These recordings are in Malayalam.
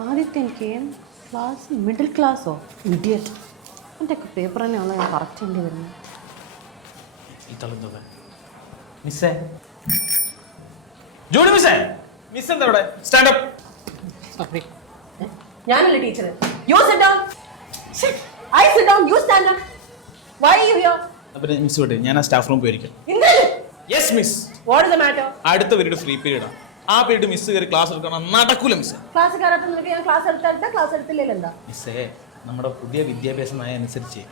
ആദ്യത്തെ കേം ക്ലാസ് മിഡിൽ ക്ലാസ്സോ ഇഡിയറ്റ് എൻ്റെ ഒക്കെ പേപ്പർ തന്നെയാണല്ലോ ഞാൻ കറക്റ്റ് ചെയ്യേണ്ടി വരുന്നത്. മിസ്സേ ജോലി മിസ്സേ മിസ് എന്താ ഇവിടെ സ്റ്റാൻഡ് അപ്പ്. ഞാനല്ലേ teacher. You sit down. I sit down, you stand up. Why you here? അപ്പോൾ മിസ് വിട്ട് ഞാൻ ആ സ്റ്റാഫ് റൂം പോയിരിക്കും. Yes miss. What is the matter? അടുത്ത പീരീഡ് ഫ്രീ പീരീഡ് ആണ്. ആ പീരീഡ് മിസ് കയറി ക്ലാസ് എടുക്കണം നടക്കൂല മിസ്. ക്ലാസ് കയറാത്ത നിനക്ക് ഞാൻ ക്ലാസ് എടുത്താൽ ക്ലാസ് എടുത്തില്ലല്ലോ എന്താ? മിസ്സേ നമ്മുടെ പുതിയ വിദ്യാഭ്യാസ നയം അനുസരിച്ച്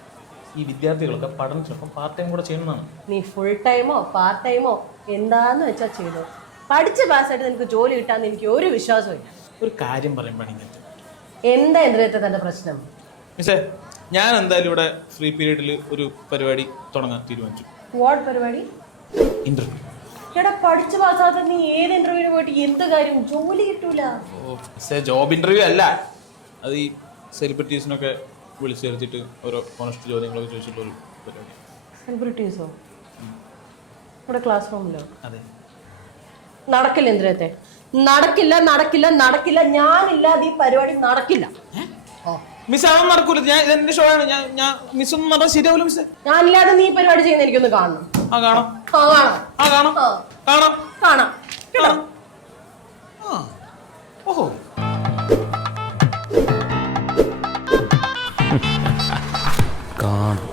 ഈ വിദ്യാർത്ഥികളൊക്കെ പഠനത്തിനൊപ്പം പാർട്ട് ടൈം കൂടെ ചെയ്യണമെന്നാണ്. നീ ഫുൾ ടൈമോ പാർട്ട് ടൈമോ എന്താന്ന് വെച്ചാൽ ചെയ്തോ. പഠിച്ച് പാസ്സായിട്ട് നിനക്ക് ജോലി കിട്ടാന്ന് എനിക്ക് ഒരു വിശ്വാസമില്ല. ഒരു കാര്യം പറയുമ്പോഴാണ് ഇങ്ങനത്തെ എന്താ എന്തരത്തെ തന്റെ പ്രശ്നം? മിസ്സേ ഞാൻ എന്തായാലും ഇവിടെ ഫ്രീ പീരീഡിൽ ഒരു പരിപാടി തുടങ്ങാൻ തീരുമാനിച്ചു. വാട്ട് പരിപാടി? ഇന്റർവ്യൂ. എടാ പഠിച്ച് പാസ്സാത്ത നീ ഏത് ഇന്റർവ്യൂവിന് പോയിട്ട് എന്ത് കാര്യം? ജോലി കിട്ടൂല. ജോബ് ഇന്റർവ്യൂ അല്ല, അത് ഈ സെലിബ്രിറ്റീസിനൊക്കെ വിളിച്ചു ചേർത്തിട്ട് ഓരോ ഓണസ്റ്റ് ചോദ്യങ്ങളൊക്കെ ചോദിച്ചിട്ടുള്ളൊരു പരിപാടി. സെലിബ്രിറ്റീസോ? ഇവിടെ ക്ലാസ് റൂമിലോ? അതെ. നടക്കില്ല എന്തിനത്തെ? നടക്കില്ല നടക്കില്ല നടക്കില്ല. ഞാനില്ലാതെ ഈ പരിപാടി നടക്കില്ല. മിസ് അവൻ നടക്കൂല. ഞാൻ ഇതെന്റെ ഷോ ആണ്. ഞാൻ മിസ് ഒന്നും നടത്താൻ ശരിയാവില്ല മിസ്. ഞാനില്ലാതെ നീ പരിപാടി ചെയ്യുന്ന എനിക്കൊന്ന് കാണണം. ആ കാണാം. കാണാം. കാണാം. കാണാം. കാണാം. കേട്ടോ? ഓഹോ കാണാം.